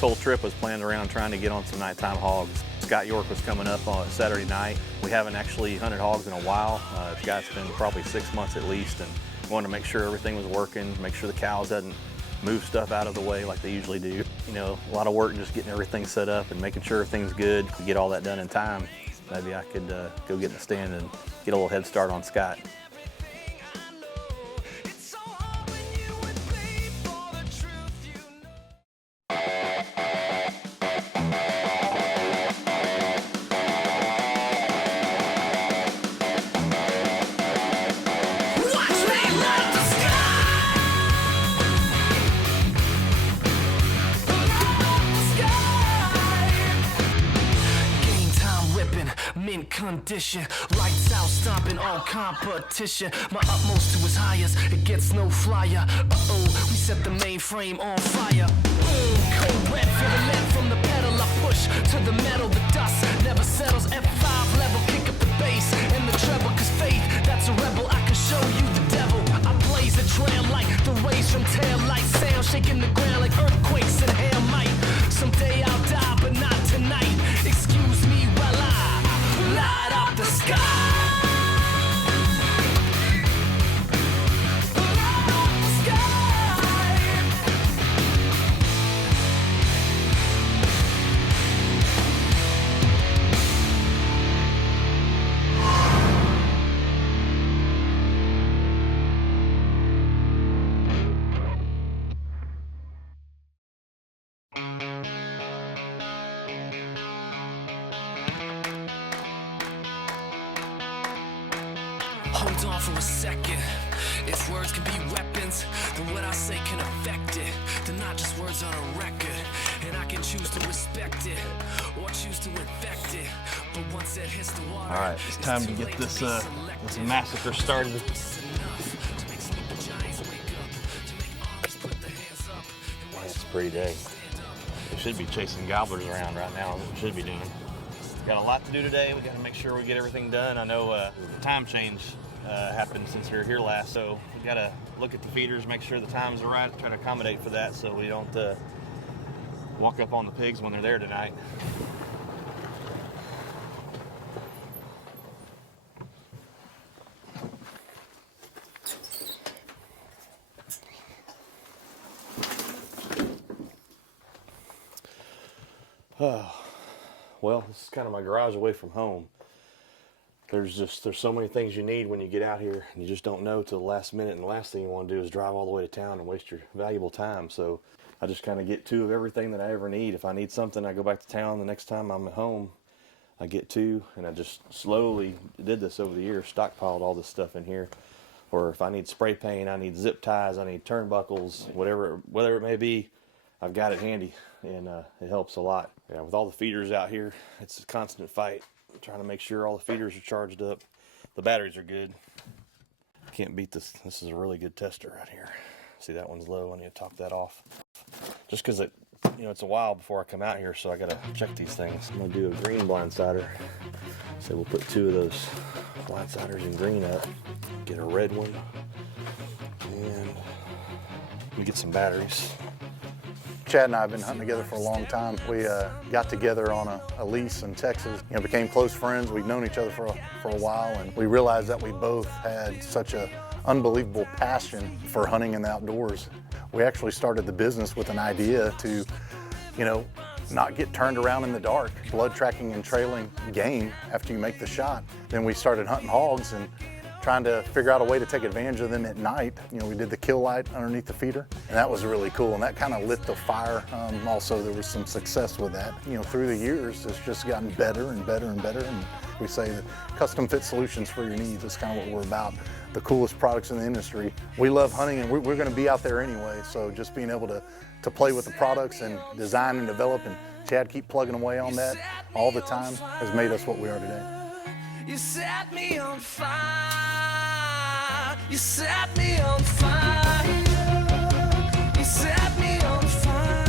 This whole trip was planned around trying to get on some nighttime hogs. Scott York was coming up on Saturday night. We haven't actually hunted hogs in a while. Scott's been probably 6 months at least, and wanted to make sure everything was working, make sure the cows hadn't moved stuff out of the way like they usually do. You know, a lot of work just getting everything set up and making sure everything's good. To get all that done in time, maybe I could go get in the stand and get a little head start on Scott. Condition, lights out, stomping all competition. My utmost to his highest, it gets no flyer. We set the mainframe on fire. Cold red for the lead from the pedal. I push to the metal, the dust never settles. F5 level, kick up the bass and the treble. Cause faith, that's a rebel. I can show you the devil. I blaze a trail like the rays from tail light sound, shaking the ground like earthquakes and hail might. Someday I'll die, but not tonight. Excuse me while I light up the sky. Hold on for a second. If words can be weapons, then what I say can affect it. They're not just words on a record, and I can choose to respect it or choose to infect it. But once it hits the water, all right, it's time to get this massacre started. Yeah, it's a pretty day. We should be chasing gobblers around right now. That's what we should be doing. Got a lot to do today. We got to make sure we get everything done. I know the time change happened since we were here last, so we got to look at the feeders, make sure the times are right, try to accommodate for that so we don't walk up on the pigs when they're there tonight. Well, this is kind of my garage away from home. There's so many things you need when you get out here, and you just don't know till the last minute, and the last thing you want to do is drive all the way to town and waste your valuable time. So I just kind of get two of everything that I ever need. If I need something, I go back to town. The next time I'm at home, I get two, and I just slowly did this over the years, stockpiled all this stuff in here. Or if I need spray paint, I need zip ties, I need turnbuckles, whatever it may be, I've got it handy, and it helps a lot. Yeah, with all the feeders out here, it's a constant fight. I'm trying to make sure all the feeders are charged up. The batteries are good. Can't beat this. This is a really good tester right here. See, that one's low. I need to top that off. Just because it's a while before I come out here, so I gotta check these things. I'm gonna do a green blindsider. So we'll put two of those blindsiders in green up. Get a red one, and we get some batteries. Chad and I have been hunting together for a long time. We got together on a lease in Texas, became close friends. We'd known each other for a while, and we realized that we both had such an unbelievable passion for hunting in the outdoors. We actually started the business with an idea to, not get turned around in the dark, blood tracking and trailing game after you make the shot. Then we started hunting hogs and trying to figure out a way to take advantage of them at night. We did the Kill Light underneath the feeder, and that was really cool, and that kind of lit the fire. Also, there was some success with that. Through the years, it's just gotten better and better and better, and we say that custom fit solutions for your needs is kind of what we're about. The coolest products in the industry. We love hunting, and we're going to be out there anyway, so just being able to play with the products and design and develop, and Chad keep plugging away on that all the time, has made us what we are today. You set me on fire. You set me on fire. You set me on fire.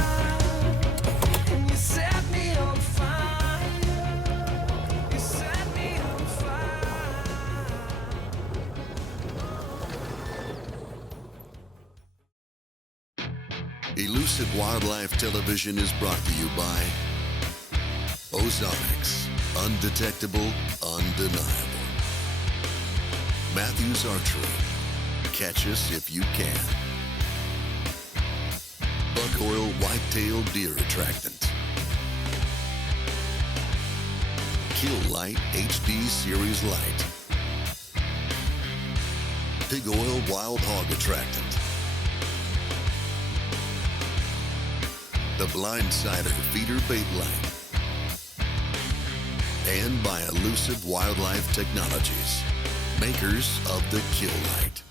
And you set me on fire. You set me on fire. Elusive Wildlife Television is brought to you by Ozonics, undetectable, undeniable. Matthews Archery, catch us if you can. Buck Oil Whitetail Deer Attractant. Kill Light HD Series Light. Pig Oil Wild Hog Attractant. The Blindsider Feeder Bait Light. And by Elusive Wildlife Technologies, makers of the Kill Light.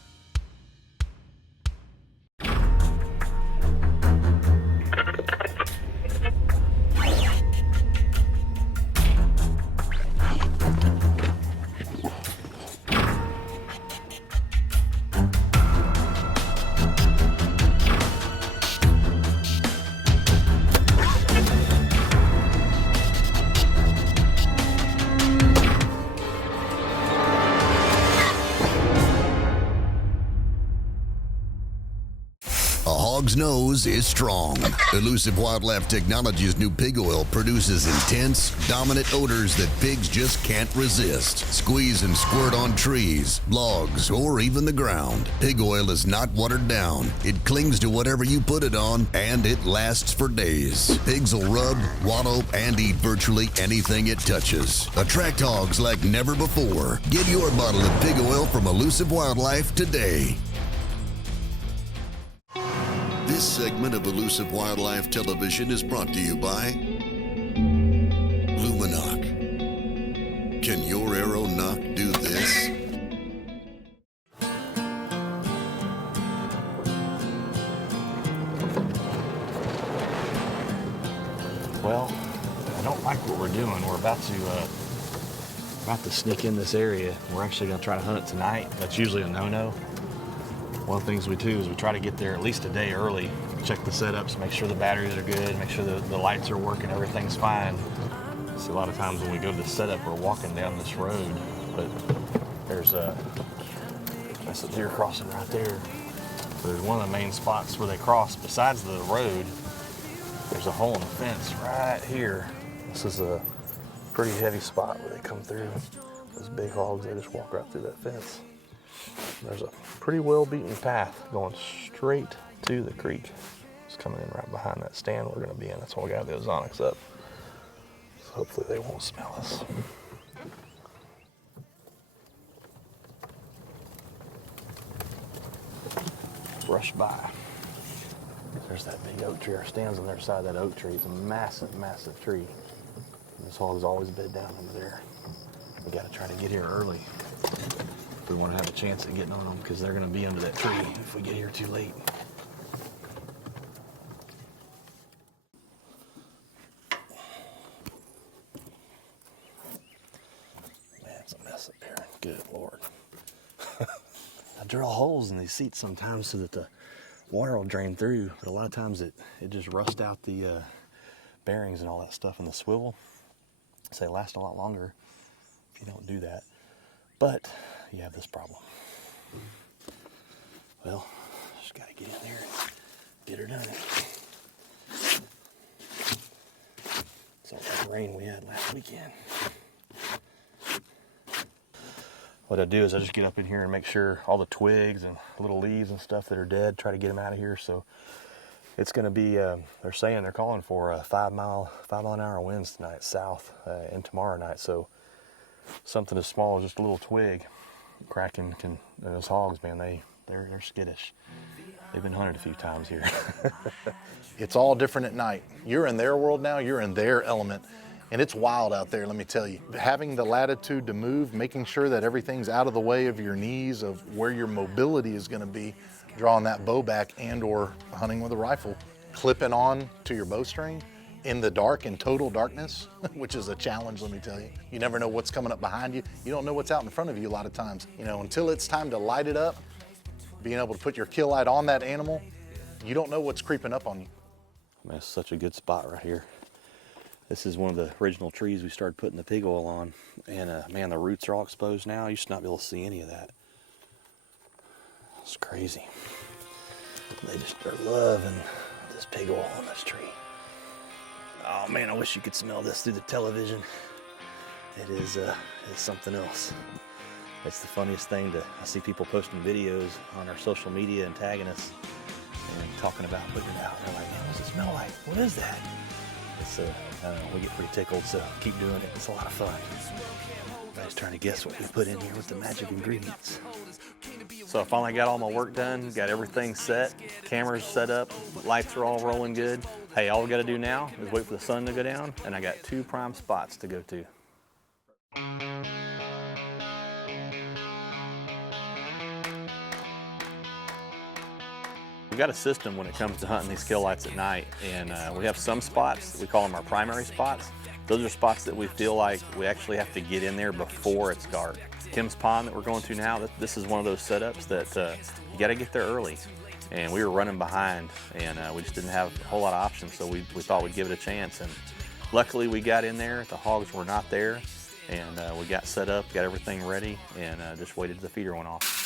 A hog's nose is strong. Elusive Wildlife Technologies' new pig oil produces intense, dominant odors that pigs just can't resist. Squeeze and squirt on trees, logs, or even the ground. Pig oil is not watered down. It clings to whatever you put it on, and it lasts for days. Pigs will rub, wallow, and eat virtually anything it touches. Attract hogs like never before. Get your bottle of pig oil from Elusive Wildlife today. This segment of Elusive Wildlife Television is brought to you by Luminoc. Can your arrow knock do this? Well, I don't like what we're doing. We're about to sneak in this area. We're actually gonna try to hunt it tonight. That's usually a no-no. One of the things we do is we try to get there at least a day early, check the setups, make sure the batteries are good, make sure the lights are working, everything's fine. See, a lot of times when we go to the setup, we're walking down this road, but that's a deer crossing right there. So there's one of the main spots where they cross. Besides the road, there's a hole in the fence right here. This is a pretty heavy spot where they come through. Those big hogs, they just walk right through that fence. There's a pretty well-beaten path going straight to the creek. It's coming in right behind that stand we're going to be in. That's why we got the ozonics up. So hopefully they won't smell us. Brush by. There's that big oak tree. Our stand's on the other side of that oak tree. It's a massive, massive tree. And this hog's always bed down under there. We got to try to get here early. We want to have a chance at getting on them because they're going to be under that tree if we get here too late. Man, it's a mess up here. Good Lord. I drill holes in these seats sometimes so that the water will drain through, but a lot of times it just rusts out the bearings and all that stuff in the swivel. So they last a lot longer if you don't do that. But you have this problem. Well, just gotta get in there and get her done. It's all that rain we had last weekend. What I do is I just get up in here and make sure all the twigs and little leaves and stuff that are dead, try to get them out of here. So it's gonna be, they're saying they're calling for 5 mile an hour winds tonight south and tomorrow night. So something as small as just a little twig cracking and those hogs, man, they're skittish. They've been hunted a few times here. It's all different at night. You're in their world now, you're in their element, and it's wild out there, let me tell you. Having the latitude to move, making sure that everything's out of the way of your knees, of where your mobility is gonna be, drawing that bow back and or hunting with a rifle, clipping on to your bowstring in the dark, in total darkness, which is a challenge, let me tell you. You never know what's coming up behind you. You don't know what's out in front of you a lot of times. You know, until it's time to light it up, being able to put your kill light on that animal, you don't know what's creeping up on you. Man, it's such a good spot right here. This is one of the original trees we started putting the pig oil on. And man, the roots are all exposed now. You should not be able to see any of that. It's crazy. They just are loving this pig oil on this tree. Oh man, I wish you could smell this through the television. It is something else. It's the funniest thing I see people posting videos on our social media and tagging us and talking about putting it out. They're like, man, what does it smell like? What is that? It's I don't know, we get pretty tickled, so keep doing it. It's a lot of fun. Everybody's trying to guess what we put in here with the magic ingredients. So I finally got all my work done, got everything set, cameras set up, lights are all rolling good. Hey, all we gotta do now is wait for the sun to go down, and I got 2 prime spots to go to. We've got a system when it comes to hunting these kill lights at night, and we have some spots, we call them our primary spots. Those are spots that we feel like we actually have to get in there before it's dark. Tim's Pond that we're going to now, this is one of those setups that you gotta get there early. And we were running behind, and we just didn't have a whole lot of options, so we thought we'd give it a chance. And luckily we got in there, the hogs were not there, and we got set up, got everything ready, and just waited till the feeder went off.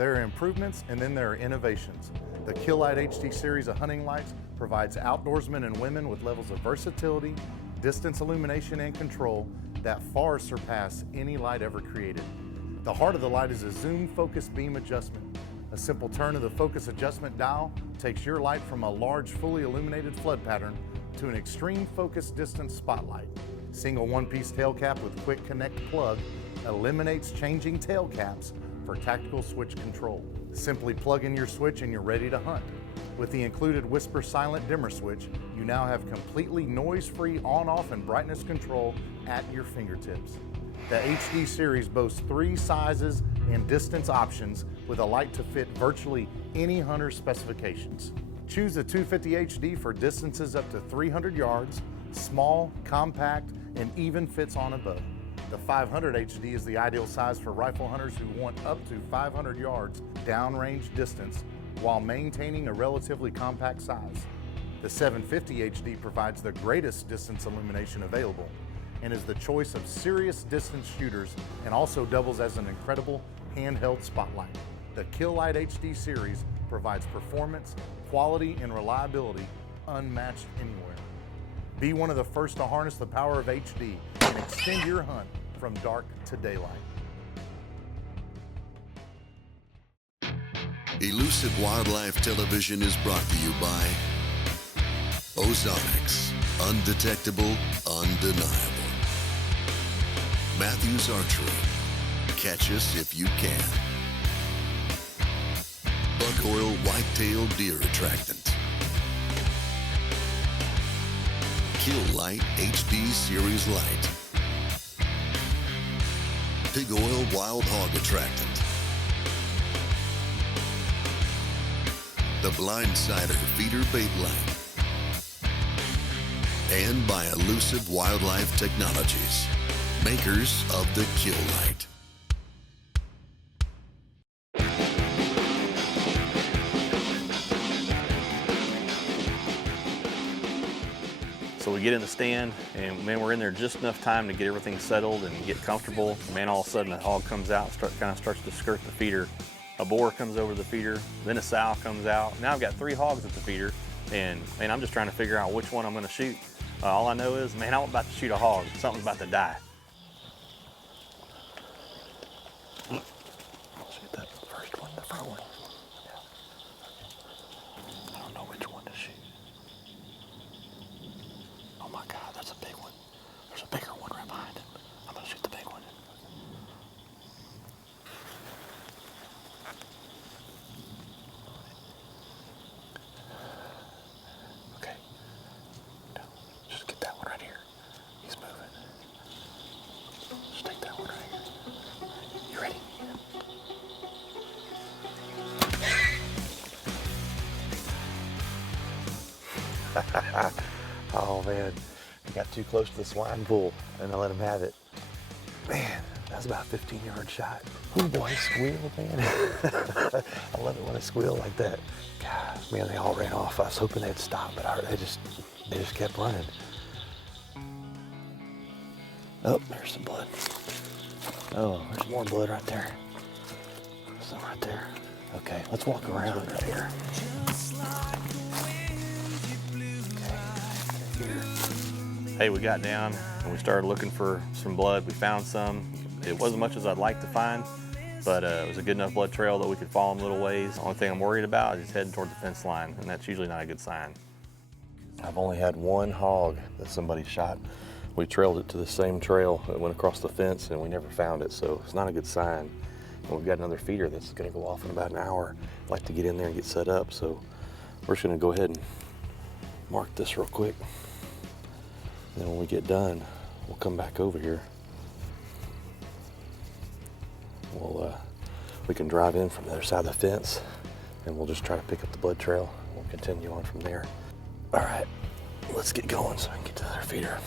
There are improvements and then there are innovations. The Kill Light HD series of hunting lights provides outdoorsmen and women with levels of versatility, distance illumination, and control that far surpass any light ever created. The heart of the light is a zoom focus beam adjustment. A simple turn of the focus adjustment dial takes your light from a large fully illuminated flood pattern to an extreme focus distance spotlight. Single one-piece tail cap with quick connect plug eliminates changing tail caps for tactical switch control. Simply plug in your switch and you're ready to hunt. With the included whisper silent dimmer switch, you now have completely noise-free on-off and brightness control at your fingertips. The HD series boasts 3 sizes and distance options with a light to fit virtually any hunter's specifications. Choose the 250 HD for distances up to 300 yards, small, compact, and even fits on a bow. The 500 HD is the ideal size for rifle hunters who want up to 500 yards downrange distance while maintaining a relatively compact size. The 750 HD provides the greatest distance illumination available and is the choice of serious distance shooters and also doubles as an incredible handheld spotlight. The Kill Light HD series provides performance, quality, and reliability unmatched anywhere. Be one of the first to harness the power of HD and extend your hunt from dark to daylight. Elusive Wildlife Television is brought to you by Ozonics, undetectable, undeniable. Matthews Archery, catch us if you can. Buck Oil Whitetail Deer Attractant. Kill Light HD Series Light. Pig Oil Wild Hog Attractant. The Blindsider Feeder Bait Light. And by Elusive Wildlife Technologies, makers of the Kill Light. So we get in the stand, and man, we're in there just enough time to get everything settled and get comfortable. Man, all of a sudden a hog comes out, kind of starts to skirt the feeder. A boar comes over the feeder, then a sow comes out. Now I've got 3 hogs at the feeder, and man, I'm just trying to figure out which one I'm gonna shoot. All I know is, man, I'm about to shoot a hog. Something's about to die. I'll shoot that first one, the front one. I don't know which one to shoot. Oh my God, that's a big one. There's a bigger one right behind it. I'm gonna shoot the big one. man. I got too close to the swine pool and I let him have it. Man, that was about a 15-yard shot. Oh boy, it squealed, man. I love it when they squeal like that. God, man, they all ran off. I was hoping they'd stop, but they just kept running. Oh, there's some blood. Oh, there's more blood right there. Some right there. Okay, let's walk around right here. Hey, we got down and we started looking for some blood. We found some. It wasn't much as I'd like to find, but it was a good enough blood trail that we could follow them a little ways. The only thing I'm worried about is heading toward the fence line, and that's usually not a good sign. I've only had one hog that somebody shot. We trailed it to the same trail that went across the fence and we never found it, so it's not a good sign. And we've got another feeder that's gonna go off in about an hour. I'd like to get in there and get set up, so we're just gonna go ahead and mark this real quick. And then when we get done, we'll come back over here. We can drive in from the other side of the fence and we'll just try to pick up the blood trail. We'll continue on from there. All right, let's get going so we can get to the other feeder.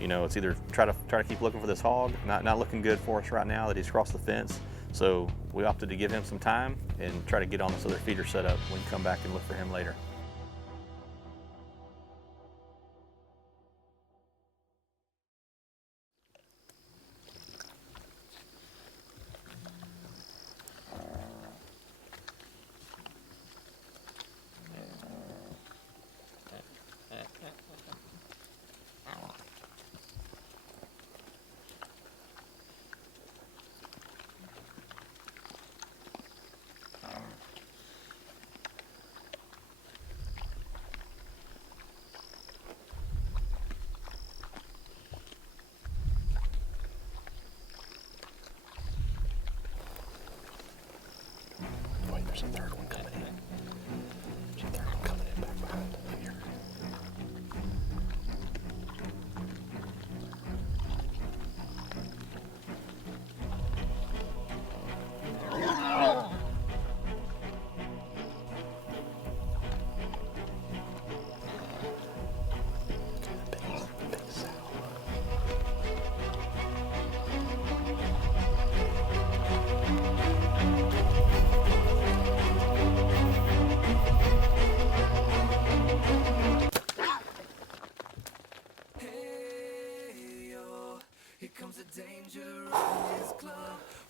You know, it's either try to keep looking for this hog, not looking good for us right now that he's crossed the fence. So we opted to give him some time and try to get on this other feeder setup. We can come back and look for him later. There's a third one coming in. There's a third one coming in back behind here. Big sow.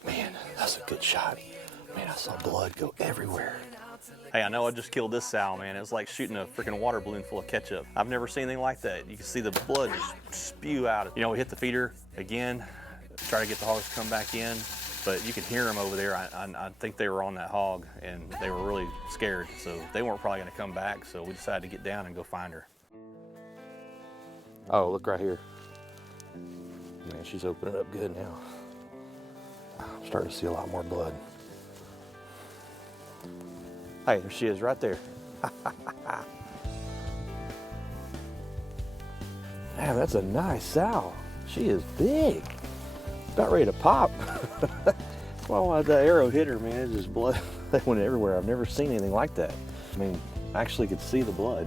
Man, that's a good shot. Man, I saw blood go everywhere. Hey, I know I just killed this sow, man. It was like shooting a freaking water balloon full of ketchup. I've never seen anything like that. You can see the blood just spew out. You know, we hit the feeder again, try to get the hogs to come back in, but you can hear them over there. I think they were on that hog, and they were really scared, so they weren't probably gonna come back, so we decided to get down and go find her. Oh, look right here. Man, she's opening up good now. I'm starting to see a lot more blood. Hey, there she is right there. Man, that's a nice sow. She is big. About ready to pop. Well, that arrow hit her, man. It just blood. They went everywhere. I've never seen anything like that. I mean, I actually could see the blood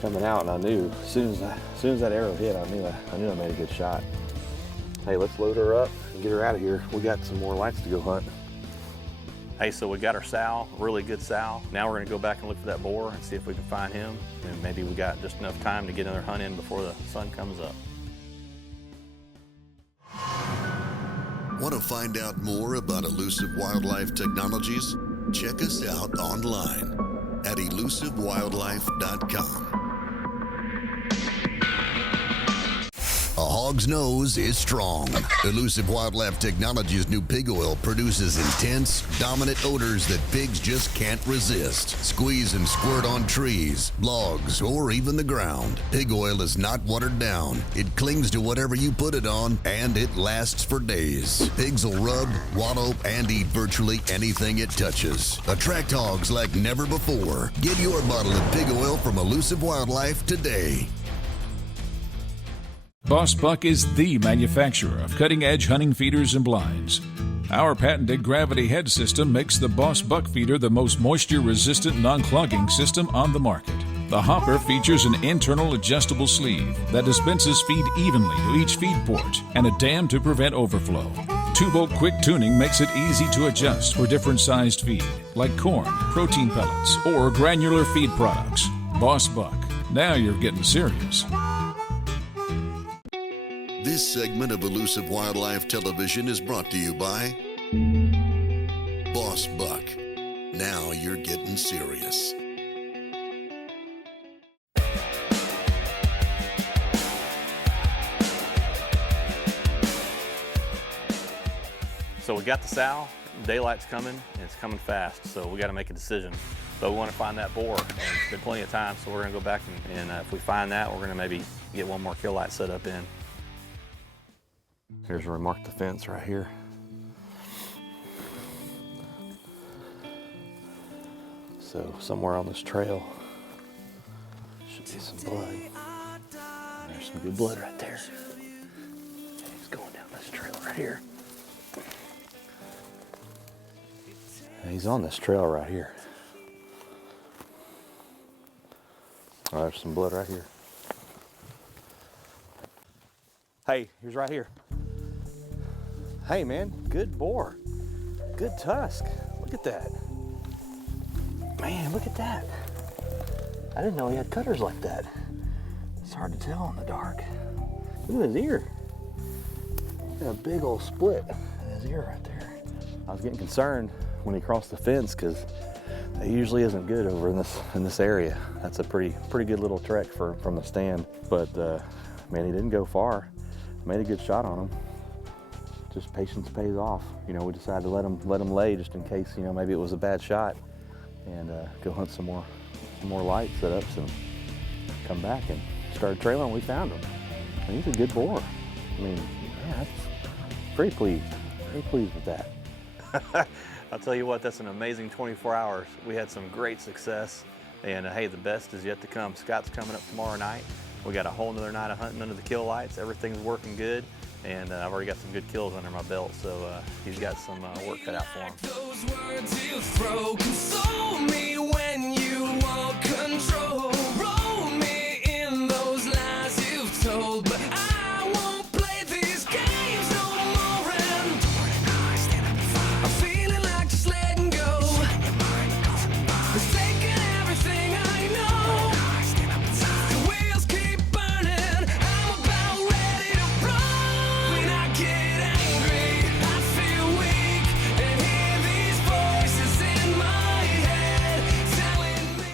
coming out, and I knew as soon as that arrow hit, I knew I made a good shot. Hey, let's load her up and get her out of here. We got some more lights to go hunt. Hey, so we got our sow, really good sow. Now we're gonna go back and look for that boar and see if we can find him. And maybe we got just enough time to get another hunt in before the sun comes up. Want to find out more about Elusive Wildlife Technologies? Check us out online at elusivewildlife.com. A hog's nose is strong. Elusive Wildlife Technologies' new pig oil produces intense, dominant odors that pigs just can't resist. Squeeze and squirt on trees, logs, or even the ground. Pig oil is not watered down. It clings to whatever you put it on, and it lasts for days. Pigs will rub, wallow, and eat virtually anything it touches. Attract hogs like never before. Get your bottle of pig oil from Elusive Wildlife today. Boss Buck is the manufacturer of cutting-edge hunting feeders and blinds. Our patented gravity head system makes the Boss Buck feeder the most moisture-resistant, non-clogging system on the market. The hopper features an internal adjustable sleeve that dispenses feed evenly to each feed port and a dam to prevent overflow. 2-bolt quick tuning makes it easy to adjust for different sized feed, like corn, protein pellets, or granular feed products. Boss Buck, now you're getting serious. This segment of Elusive Wildlife Television is brought to you by Boss Buck. Now you're getting serious. So we got the sow, daylight's coming, and it's coming fast, so we got to make a decision. But we want to find that boar, and there's been plenty of time, so we're going to go back and if we find that, we're going to maybe get one more kill light set up in. Here's where we mark the fence right here. So somewhere on this trail should be some blood. There's some good blood right there. He's going down this trail right here. He's on this trail right here. Oh, there's some blood right here. Hey, here's right here. Hey man, good boar. Good tusk. Look at that. Man, look at that. I didn't know he had cutters like that. It's hard to tell in the dark. Look at his ear. Got a big old split in his ear right there. I was getting concerned when he crossed the fence because it usually isn't good over in this area. That's a pretty good little trek from the stand. But man, he didn't go far. Made a good shot on him. Just patience pays off. You know, we decided to let him lay just in case, you know, maybe it was a bad shot, and go hunt some more light setups and come back and started trailing. We found him. And he's a good boar. I mean, yeah, that's pretty pleased with that. I'll tell you what, that's an amazing 24 hours. We had some great success, and hey, the best is yet to come. Scott's coming up tomorrow night. We got a whole nother night of hunting under the kill lights. Everything's working good, and I've already got some good kills under my belt, so he's got some work cut out for him. Those words you throw console me when you want control. Roll me in those lies you've told, but I won't play these games no more. And I'm feeling like just letting go. It's taking everything I know. The wheels keep burning. I'm about ready to blow. When I get angry, I feel weak and hear these voices in my head telling me.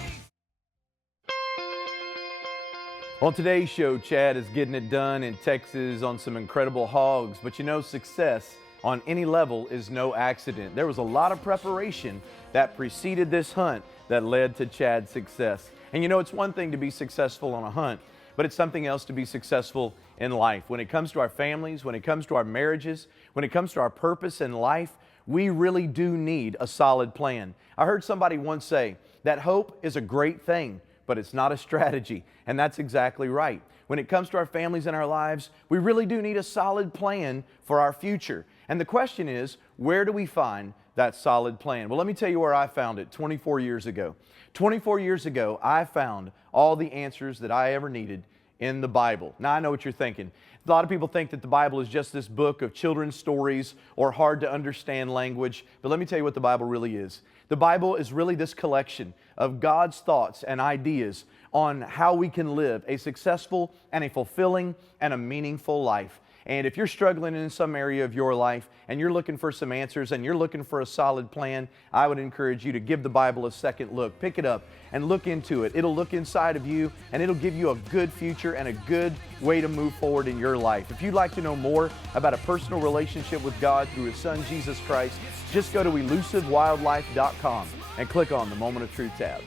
On today's show, Chad is getting it done in Texas on some incredible hogs, but you know, success on any level is no accident. There was a lot of preparation that preceded this hunt that led to Chad's success. And you know, it's one thing to be successful on a hunt, but it's something else to be successful in life. When it comes to our families, when it comes to our marriages, when it comes to our purpose in life, we really do need a solid plan. I heard somebody once say that hope is a great thing, but it's not a strategy. And that's exactly right. When it comes to our families and our lives, we really do need a solid plan for our future. And the question is, where do we find that solid plan? Well, let me tell you where I found it 24 years ago. 24 years ago, I found all the answers that I ever needed in the Bible. Now, I know what you're thinking. A lot of people think that the Bible is just this book of children's stories or hard to understand language, but let me tell you what the Bible really is. The Bible is really this collection of God's thoughts and ideas on how we can live a successful and a fulfilling and a meaningful life. And if you're struggling in some area of your life and you're looking for some answers and you're looking for a solid plan, I would encourage you to give the Bible a second look. Pick it up and look into it. It'll look inside of you and it'll give you a good future and a good way to move forward in your life. If you'd like to know more about a personal relationship with God through His Son, Jesus Christ, just go to elusivewildlife.com and click on the Moment of Truth tab.